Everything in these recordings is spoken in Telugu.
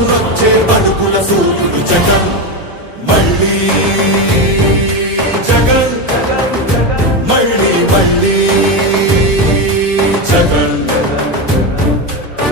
పెంచుకునొచ్చే బడుగుల సూర్యుడు జగన్ మళ్ళీ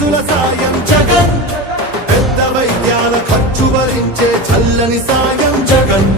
ఫీజుల సాయం జగన్. పెద్ద వైద్యాల ఖర్చు భరించే చల్లని సాయం జగన్.